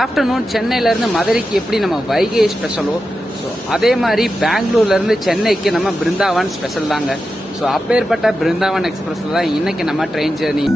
Afternoon சென்னையிலேருந்து மதுரைக்கு எப்படி நம்ம வைகை ஸ்பெஷலோ, ஸோ அதே மாதிரி பெங்களூர்லேருந்து சென்னைக்கு நம்ம பிருந்தாவன் ஸ்பெஷல் தாங்க. ஸோ அப்பேற்பட்ட பிருந்தாவன் எக்ஸ்பிரஸில் தான் இன்னைக்கு நம்ம ட்ரெயின் ஜேர்னி.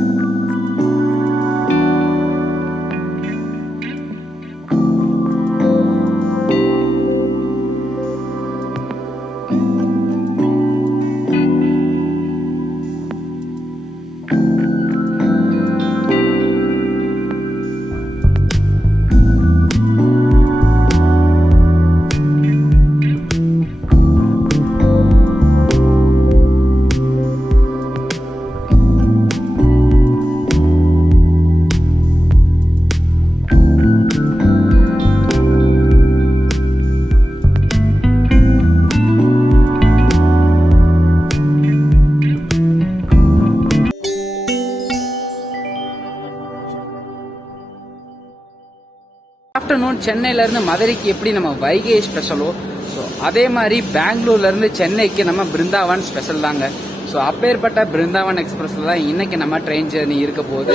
ஆஃப்டர்நூன் சென்னையிலேருந்து மதுரைக்கு எப்படி நம்ம வைகை ஸ்பெஷலோ, ஸோ அதே மாதிரி பெங்களூர்லேருந்து சென்னைக்கு நம்ம பிருந்தாவன் ஸ்பெஷல் தாங்க. ஸோ அப்பேற்பட்ட பிருந்தாவன் எக்ஸ்பிரஸில் தான் இன்னைக்கு நம்ம ட்ரெயின் ஜேர்னி இருக்க போகுது.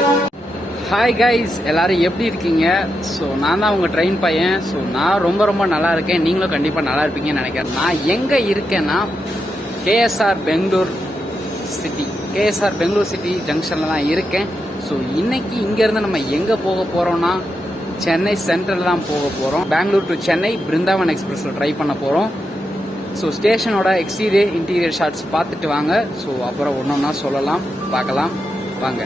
ஹாய் கைஸ், எல்லாரும் எப்படி இருக்கீங்க? ஸோ நான் தான் உங்கள் ட்ரெயின் பையன். ஸோ நான் ரொம்ப நல்லா இருக்கேன். நீங்களும் கண்டிப்பாக நல்லா இருப்பீங்கன்னு நினைக்கிறேன். நான் எங்கே இருக்கேன்னா கேஎஸ்ஆர் பெங்களூர் சிட்டி ஜங்ஷனில் தான் இருக்கேன். ஸோ இன்னைக்கு இங்கேருந்து நம்ம எங்கே போக போகிறோம்னா சென்னை சென்ட்ரல் தான் போக போகிறோம். பெங்களூர் டு சென்னை பிருந்தாவன் எக்ஸ்பிரஸில் ட்ரை பண்ண போகிறோம். ஸோ ஸ்டேஷனோட எக்ஸ்டீரியர் இன்டீரியர் ஷாட்ஸ் பார்த்துட்டு வாங்க. ஸோ அப்புறம் ஒன்றா சொல்லலாம், பார்க்கலாம் வாங்க.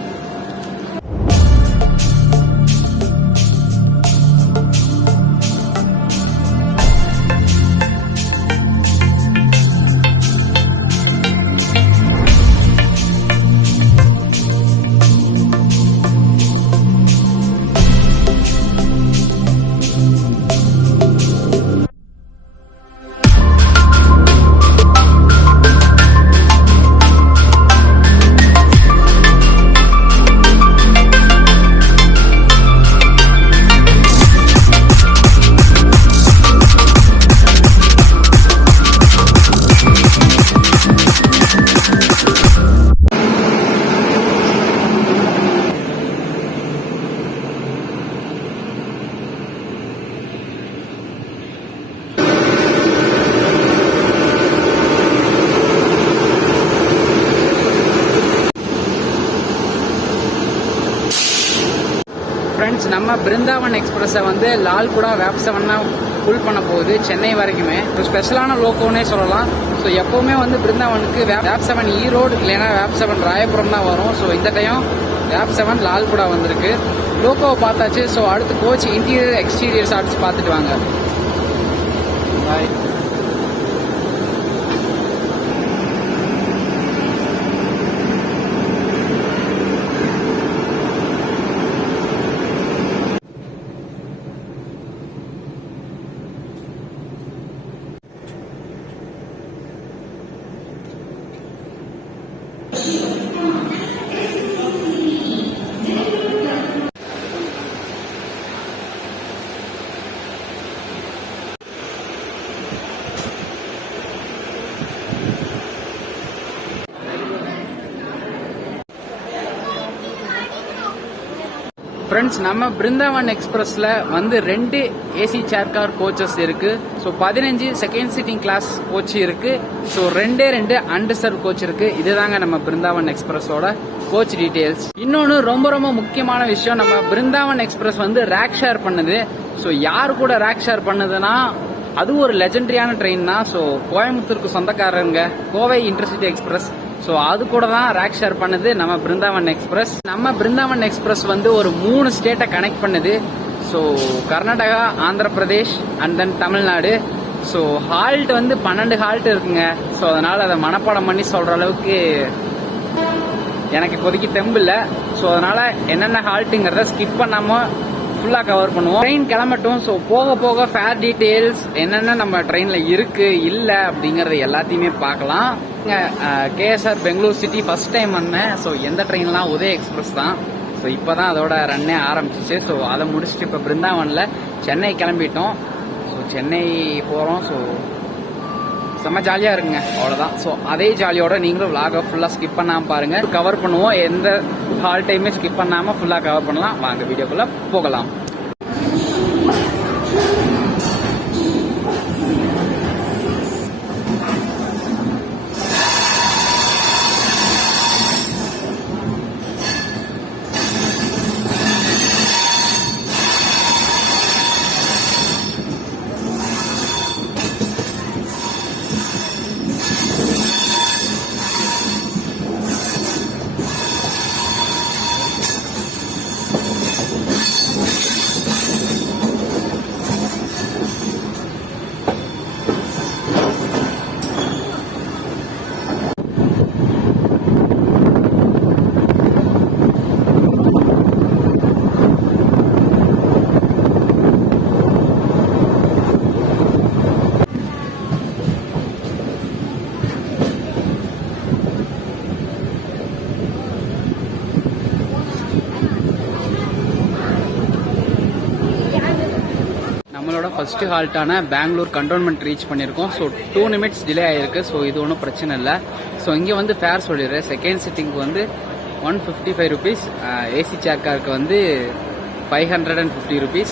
ஃப்ரெண்ட்ஸ், நம்ம பிருந்தாவன் எக்ஸ்பிரஸை வந்து லால்குடா வேப்சவன்னா ஃபுல் பண்ண போகுது சென்னை வரைக்குமே. ஒரு ஸ்பெஷலான லோக்கோன்னே சொல்லலாம். ஸோ எப்போவுமே வந்து பிருந்தாவனுக்கு வேப்சவன் ஈரோடு இல்லைன்னா வேப்சவன் ராயபுரம் தான் வரும். ஸோ இந்த டைம் வேப்சவன் லால்குடா வந்திருக்கு. லோக்கோவை பார்த்தாச்சு. ஸோ அடுத்து கோச் இன்டீரியர் எக்ஸ்டீரியர் ஷாட்ஸ் பார்த்துட்டு வாங்க. பாய். ஃப்ரெண்ட்ஸ், நம்ம பிருந்தாவன் எக்ஸ்பிரஸ்ல வந்து 2 ஏசி சேர் கார் கோச்சஸ் இருக்கு. So 15 second sitting class coach இருக்கு. ஸோ 2 அன்ரிசர்வ் கோச் இருக்கு. இதுதாங்க நம்ம பிருந்தாவன் எக்ஸ்பிரஸோட கோச் டீடைல்ஸ். இன்னொன்று ரொம்ப முக்கியமான விஷயம், நம்ம பிருந்தாவன் எக்ஸ்பிரஸ் வந்து ரேக் ஷேர் பண்ணுது. ஸோ யாரு கூட ரேக் ஷேர் பண்ணுதுன்னா அது ஒரு லெஜெண்டரியான ட்ரெயின் தான். ஸோ கோயம்புத்தூருக்கு சொந்தக்காரங்க கோவை இன்டர்சிட்டி எக்ஸ்பிரஸ். ஸோ அது கூட தான் ரேக் ஷேர் பண்ணுது நம்ம பிருந்தாவன் எக்ஸ்பிரஸ். நம்ம பிருந்தாவன் எக்ஸ்பிரஸ் வந்து ஒரு 3 ஸ்டேட்டை கனெக்ட் பண்ணுது. So Karnataka, Andhra Pradesh and then Tamil Nadu. So halt வந்து 12 ஹால்ட் இருக்குங்க. ஸோ அதனால அதை மனப்பாடம் பண்ணி சொல்ற அளவுக்கு எனக்கு இப்போதைக்கு தெம்பு இல்லை. ஸோ அதனால என்னென்ன ஹால்ட்டுங்கிறத ஸ்கிப் பண்ணாம ஃபுல்லாக கவர் பண்ணுவோம். ட்ரெயின் கிளம்பட்டும். ஸோ போக ஃபேர் டீட்டெயில்ஸ் என்னென்ன நம்ம ட்ரெயினில் இருக்கு இல்லை அப்படிங்கறது எல்லாத்தையுமே பார்க்கலாம். KSR Bengaluru city first time வந்தேன். ஸோ எந்த ட்ரெயின்லாம் உதய எக்ஸ்பிரஸ் தான். ஸோ இப்போ தான் அதோட ரன்னே ஆரம்பிச்சிச்சு. ஸோ அதை முடிச்சுட்டு இப்போ பிருந்தாவனில் சென்னை கிளம்பிட்டோம். ஸோ சென்னை போகிறோம். ஸோ செம்ம ஜாலியாக இருக்குங்க, அவ்வளோதான். ஸோ அதே ஜாலியோட நீங்களும் விலாகை ஃபுல்லாக ஸ்கிப் பண்ணாமல் பாருங்கள். கவர் பண்ணுவோம், எந்த ஹால் டைமே ஸ்கிப் பண்ணாமல் ஃபுல்லாக கவர் பண்ணலாம். வாங்க வீடியோக்குள்ளே போகலாம். நம்மளோட ஃபர்ஸ்ட் ஹால்ட்டான பெங்களூர் கண்டோன்மெண்ட் ரீச் பண்ணியிருக்கோம். ஸோ 2 நிமிட்ஸ் டிலே ஆகிருக்கு. ஸோ இது ஒன்றும் பிரச்சனை இல்லை. ஸோ இங்கே வந்து ஃபேர் சொல்லிடுறேன். செகண்ட் சிட்டிங்க்கு வந்து 155 rupees, ஏசி சேர் காருக்கு வந்து 550 rupees.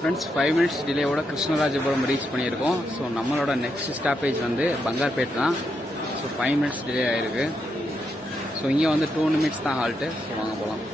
ஃப்ரெண்ட்ஸ் 5 மினிட்ஸ் டிலேவோட கிருஷ்ணராஜபுரம் ரீச் பண்ணியிருக்கோம். ஸோ நம்மளோட நெக்ஸ்ட் ஸ்டாப்பேஜ் வந்து பங்கார்பேட் தான். ஸோ 5 மினிட்ஸ் டிலே ஆகிருக்கு. ஸோ இங்கே வந்து 2 நிமிட்ஸ் தான் ஹால்ட்டு. ஸோ வாங்க போகலாம்.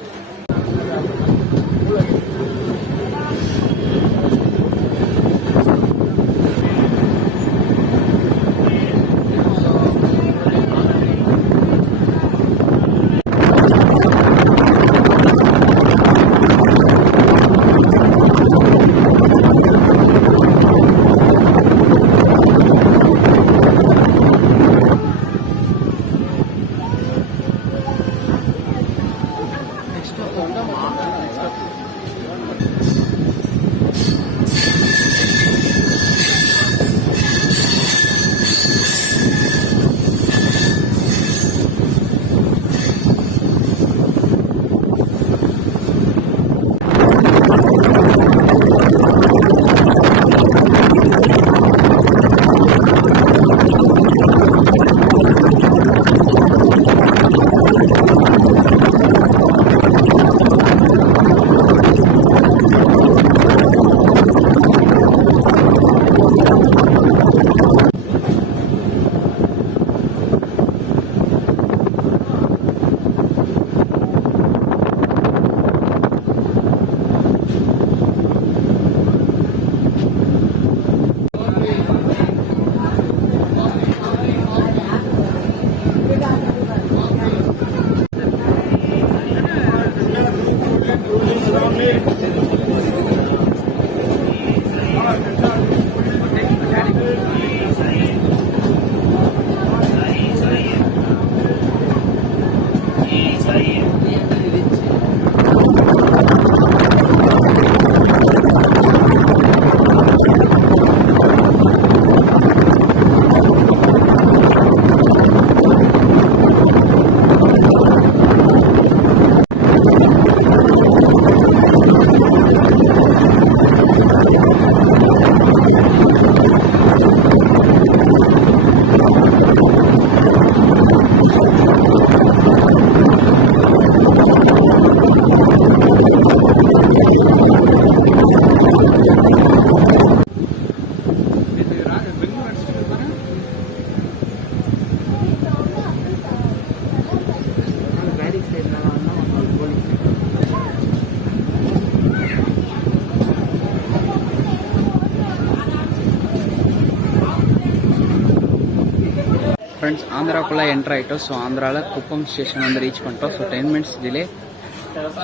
ஃப்ரெண்ட்ஸ் ஆந்திராக்குள்ளே என்ட்ரு ஆகிட்டோம். ஸோ ஆந்திராவில் குப்பம் ஸ்டேஷன் வந்து ரீச் பண்ணிட்டோம். So 10 minutes delay.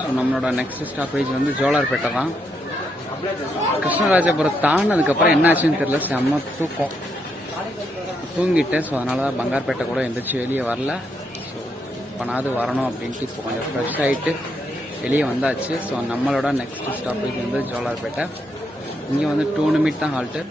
ஸோ நம்மளோட நெக்ஸ்ட் ஸ்டாப்பேஜ் வந்து ஜோலார்பேட்டை தான். கிருஷ்ணராஜபுரம் தாண்டினதுக்கப்புறம் என்னாச்சுன்னு தெரியல, செம்ம தூக்கம், தூங்கிட்டேன். ஸோ அதனால தான் பங்கார்பேட்டை கூட எந்திரிச்சு வெளியே வரல. ஸோ இப்போனாவது வரணும் அப்படின்ட்டு இப்போ கொஞ்சம் ஃப்ரெஷ் ஆகிட்டு வெளியே வந்தாச்சு. ஸோ நம்மளோட நெக்ஸ்ட் ஸ்டாப்பேஜ் வந்து ஜோலார்பேட்டை. இங்கே வந்து 2 நிமிட் தான் ஹால்ட்டு.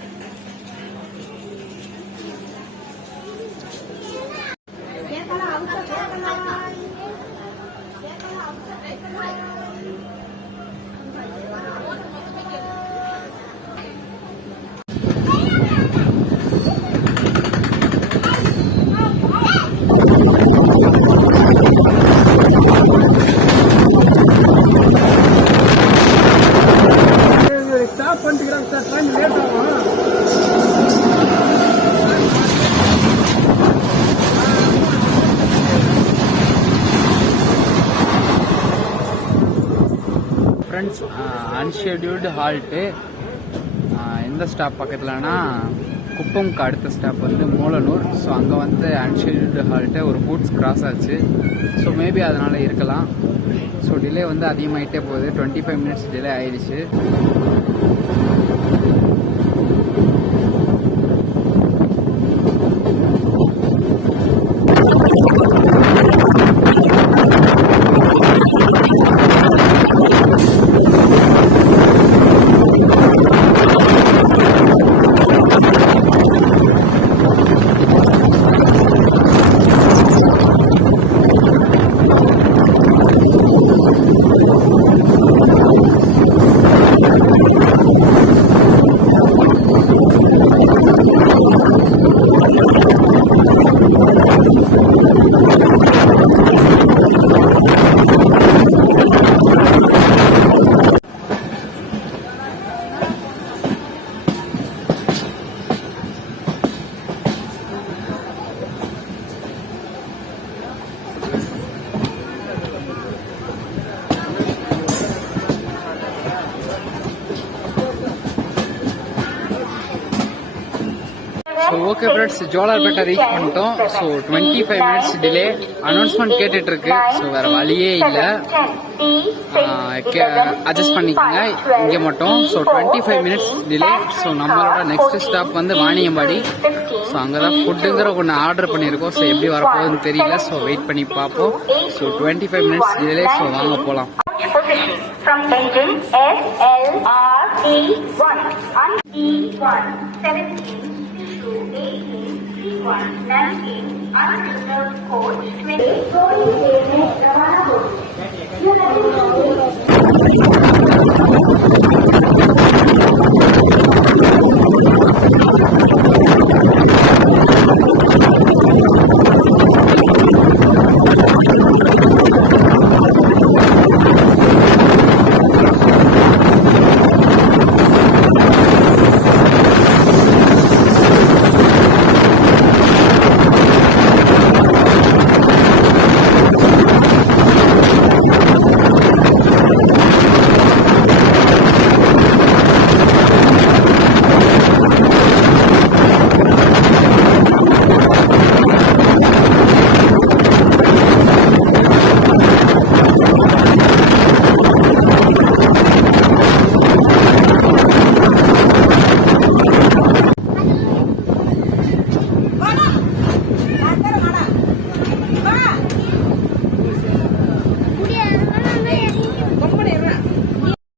ஃப்ரெண்ட்ஸ் அன்ஷெட்யூல்டு ஹால்ட்டு எந்த ஸ்டாப் பக்கத்துலனா குப்பம்க்கு அடுத்த ஸ்டாப் வந்து மூலனூர். ஸோ அங்கே வந்து அன்ஷெட்யூல்டு ஹால்ட்டு ஒரு கூட்ஸ் கிராஸ் ஆச்சு. ஸோ மேபி அதனால் இருக்கலாம். ஸோ டிலே வந்து அதிகமாகிட்டே போகுது. 25 மினிட்ஸ் டிலே ஆயிடுச்சு. So okay friends, Jolarpettai reach பண்ணிட்டோம். So 25 minutes delay. அனௌன்ஸ்மெண்ட் கேட்டுட்டு இருக்கு. ஸோ வேற வழியே இல்லை, அட்ஜஸ்ட் பண்ணிக்கோங்க இங்கே மட்டும். So 25 minutes delay. ஸோ நம்மளோட நெக்ஸ்ட் ஸ்டாப் வந்து வாணியம்பாடி. ஸோ அங்கே தான் ஃபுட்டுங்கிற ஒன்று ஆர்டர் பண்ணியிருக்கோம். ஸோ எப்படி வரப்போகுதுன்னு தெரியல. ஸோ வெயிட் பண்ணி பார்ப்போம். So 25 minutes delay. ஸோ வாங்க போகலாம். From engine SLRT1 on E1 17 C2 18 C1 19 unreserved coach 20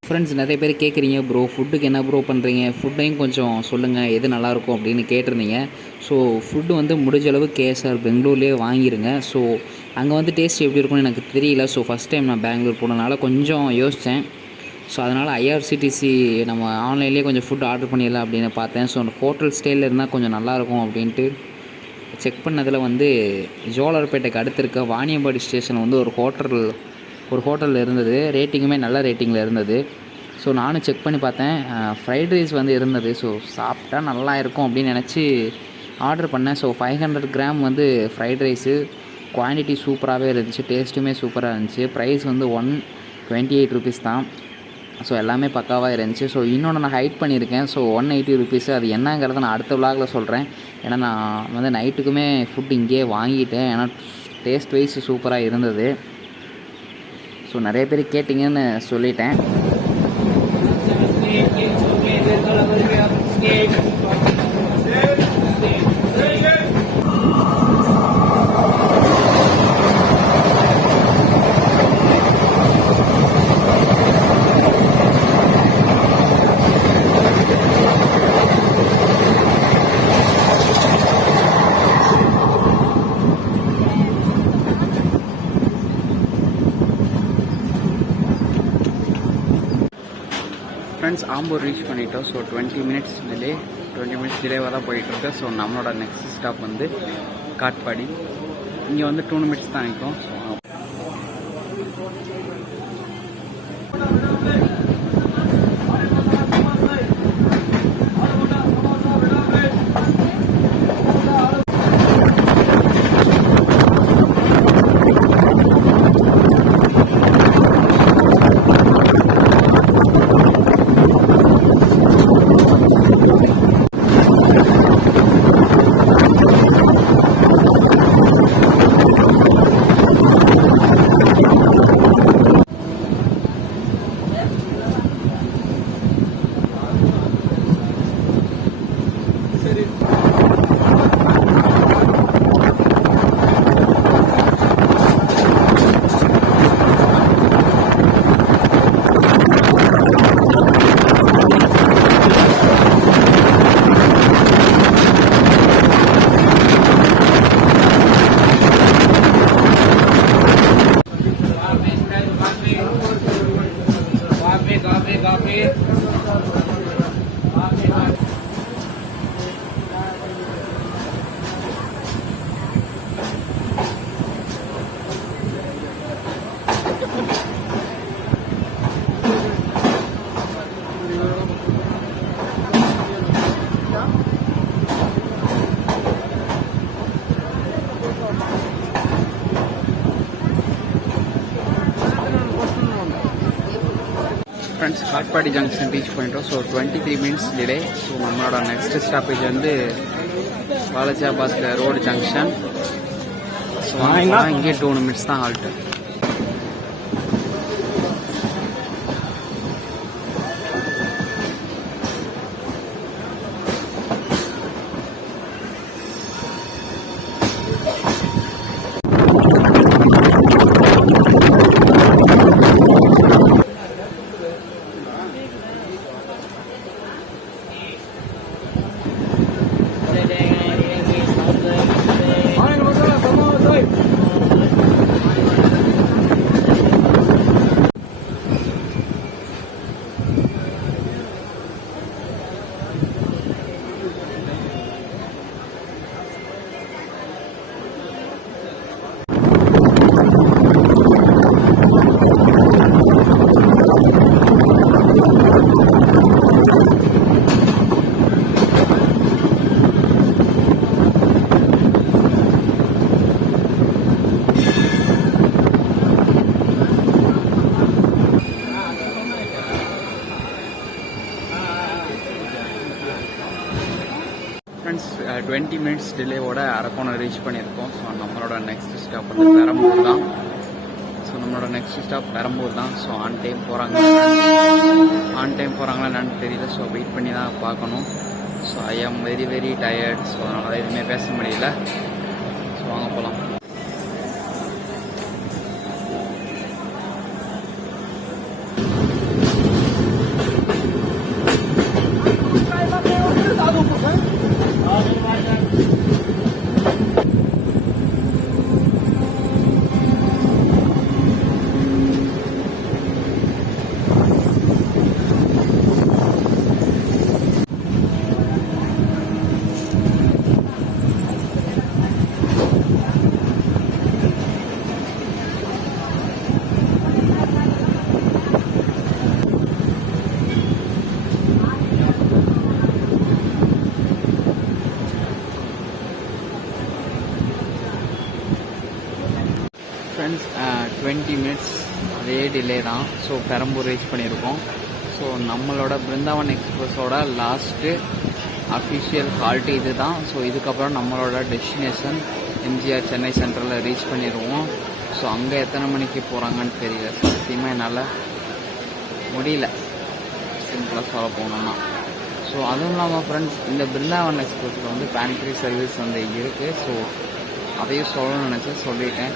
friends, நிறைய பேர் கேட்குறீங்க ப்ரோ ஃபுட்டுக்கு என்ன ப்ரோ பண்ணுறீங்க, ஃபுட்டையும் கொஞ்சம் சொல்லுங்கள் எது நல்லாயிருக்கும் அப்படின்னு கேட்டிருந்தீங்க. ஸோ ஃபுட்டு வந்து முடிஞ்ச அளவு கேஎஸ்ஆர் பெங்களூர்லேயே வாங்கிடுங்க. ஸோ அங்கே வந்து டேஸ்ட் எப்படி இருக்கும்னு எனக்கு தெரியல. ஸோ ஃபஸ்ட் டைம் நான் பெங்களூர் போனதுனால கொஞ்சம் யோசித்தேன். ஸோ அதனால் ஐஆர்சிடிசி நம்ம ஆன்லைன்லேயே கொஞ்சம் ஃபுட் ஆர்டர் பண்ணிடலாம் அப்படின்னு பார்த்தேன். ஸோ ஹோட்டல் ஸ்டேயில் இருந்தால் கொஞ்சம் நல்லாயிருக்கும் அப்படின்ட்டு செக் பண்ணதில் வந்து ஜோலார்பேட்டைக்கு அடுத்து இருக்க வாணியம்பாடி ஸ்டேஷன் வந்து ஒரு ஹோட்டலில் இருந்தது. ரேட்டிங்குமே நல்ல ரேட்டிங்கில் இருந்தது. ஸோ நானும் செக் பண்ணி பார்த்தேன். ஃப்ரைட் ரைஸ் வந்து இருந்தது. ஸோ சாப்பிட்டா நல்லா இருக்கும் அப்படின்னு நினச்சி ஆர்டர் பண்ணேன். ஸோ 500 கிராம் வந்து ஃப்ரைட் ரைஸு. குவான்டிட்டி சூப்பராகவே இருந்துச்சு, டேஸ்ட்டுமே சூப்பராக இருந்துச்சு. ப்ரைஸ் வந்து 128 ருபீஸ் தான். ஸோ எல்லாமே பக்காவாக இருந்துச்சு. ஸோ இன்னொன்று நான் ஹைட் பண்ணியிருக்கேன். So 180 rupees. அது என்னங்கிறத நான் அடுத்த விலாகில் சொல்கிறேன். ஏன்னா நான் வந்து நைட்டுக்குமே ஃபுட் இங்கேயே வாங்கிட்டேன். ஏன்னா டேஸ்ட் வைஸ் சூப்பராக இருந்தது. ஸோ நிறைய பேர் கேட்டிங்கன்னு சொல்லிட்டேன். ஃப்ரெண்ட்ஸ், ஆம்பூர் ரீச் பண்ணிட்டோம். ஸோ 20 மினிட்ஸ் டிலேவாக தான் போயிட்டுருக்கு. ஸோ நம்மளோட நெக்ஸ்ட் ஸ்டாப் வந்து காட்பாடி. இங்கே வந்து 2 மினிட்ஸ் தான் நிற்கும். So friends Katpadi junction reach பண்ணிட்டோம். So 23 minutes delay. ஸோ நம்மளோட நெக்ஸ்ட் ஸ்டாப்பேஜ் வந்து வாலாஜாபாத் ரோடு ஜங்ஷன். ஸோ இங்கே 2 நிமிட்ஸ் தான் ஹால்ட்டு. ஃப்ரெண்ட்ஸ் 20 மினிட்ஸ் டிலேவோட அரக்கோணம் ரீச் பண்ணியிருக்கோம். ஸோ நம்மளோட நெக்ஸ்ட் ஸ்டாப் வந்து பெரம்பூர் தான். ஸோ நம்மளோட நெக்ஸ்ட் ஸ்டாப் பெரம்பூர் தான். ஸோ ஆன் டைம் போகிறாங்களா என்னன்னு தெரியல. ஸோ வெயிட் பண்ணி தான் பார்க்கணும். So I am very very tired. So அதனால் எதுவுமே பேச முடியல. ஸோ வாங்க போகலாம். ஃப்ரெண்ட்ஸ் 20 மினிட்ஸ் அதே டிலே தான். ஸோ பெரம்பூர் ரீச் பண்ணியிருக்கோம். ஸோ நம்மளோட பிருந்தாவன் எக்ஸ்பிரஸோட லாஸ்ட்டு அஃபிஷியல் ஹால்ட்டு இது தான். ஸோ இதுக்கப்புறம் நம்மளோட டெஸ்டினேஷன் எம்ஜிஆர் சென்னை சென்ட்ரலில் ரீச் பண்ணிடுவோம். ஸோ அங்கே எத்தனை மணிக்கு போகிறாங்கன்னு தெரியல. சத்தியமாக என்னால் முடியல சிம்பிளாக சொல்ல போகணுன்னா. ஸோ அதுவும் இல்லாமல் ஃப்ரெண்ட்ஸ் இந்த பிருந்தாவன் எக்ஸ்பிரஸில் வந்து பேண்ட்ரி சர்வீஸ் வந்து இருக்குது. ஸோ அதையும் சொல்லணும்னு நினச்சேன், சொல்லிட்டேன்.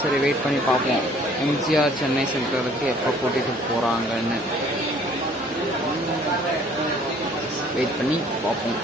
சரி வெயிட் பண்ணி பார்ப்போம் எம்ஜிஆர் சென்னை சென்ட்ரலுக்கு எப்போ கூட்டிகிட்டு போகிறாங்கன்னு வெயிட் பண்ணி பார்ப்போம்.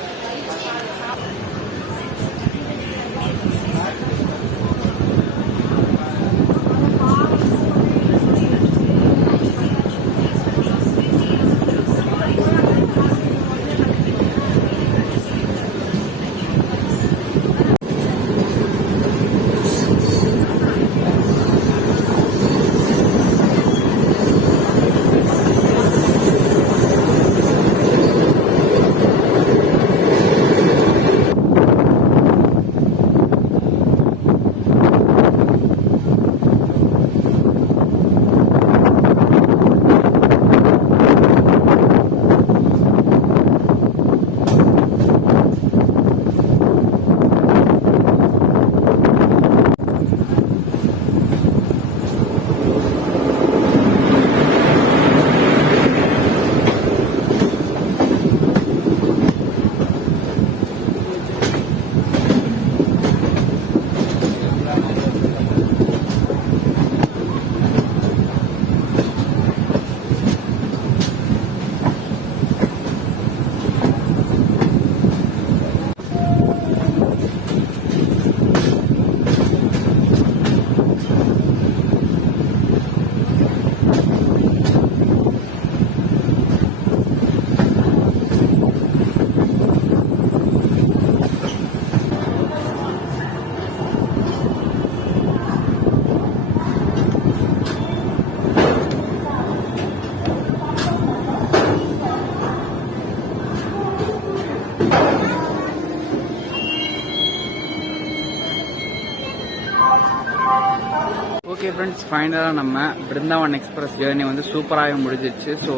ஓகே ஃப்ரெண்ட்ஸ், ஃபைனலாக நம்ம பிருந்தாவன் எக்ஸ்பிரஸ் ஜேர்னி வந்து சூப்பராக முடிஞ்சிச்சு. ஸோ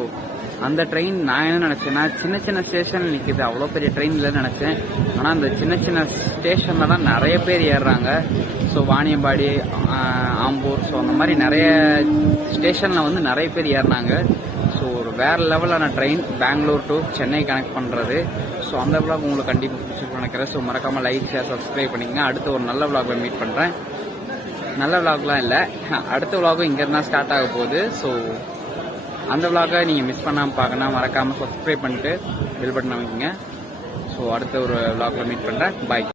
அந்த ட்ரெயின் நான் என்ன நினச்சேன்னா சின்ன சின்ன ஸ்டேஷன் நிற்கிது, அவ்வளோ பெரிய ட்ரெயின் இல்லைன்னு நினச்சேன். ஆனால் அந்த சின்ன சின்ன ஸ்டேஷனில் தான் நிறைய பேர் ஏறுறாங்க. ஸோ வாணியம்பாடி, ஆம்பூர், ஸோ அந்த மாதிரி நிறைய ஸ்டேஷனில் வந்து நிறைய பேர் ஏறினாங்க. ஸோ ஒரு வேறு லெவலான train Bangalore to Chennai connect பண்ணுறது. ஸோ அந்த விளாக் உங்களுக்கு கண்டிப்பாக பிடிச்சிருக்கும் நினைக்கிறேன். ஸோ மறக்காமல் லைக், ஷேர், சப்ஸ்கிரைப் பண்ணிக்கங்க. அடுத்து ஒரு நல்ல விளாக்ல மீட் பண்ணுறேன். நல்ல விளாக்லாம் இல்லை, அடுத்த விளாகும் இங்கேருந்து தான் ஸ்டார்ட் ஆக போகுது. ஸோ அந்த விளாகை நீங்கள் மிஸ் பண்ணாமல் பார்க்கணும், மறக்காமல் சப்ஸ்கிரைப் பண்ணிட்டு பெல் பட்டன் அமைக்கிங்க. ஸோ அடுத்த ஒரு விளாக்ல மீட் பண்ணுறேன். பாய்.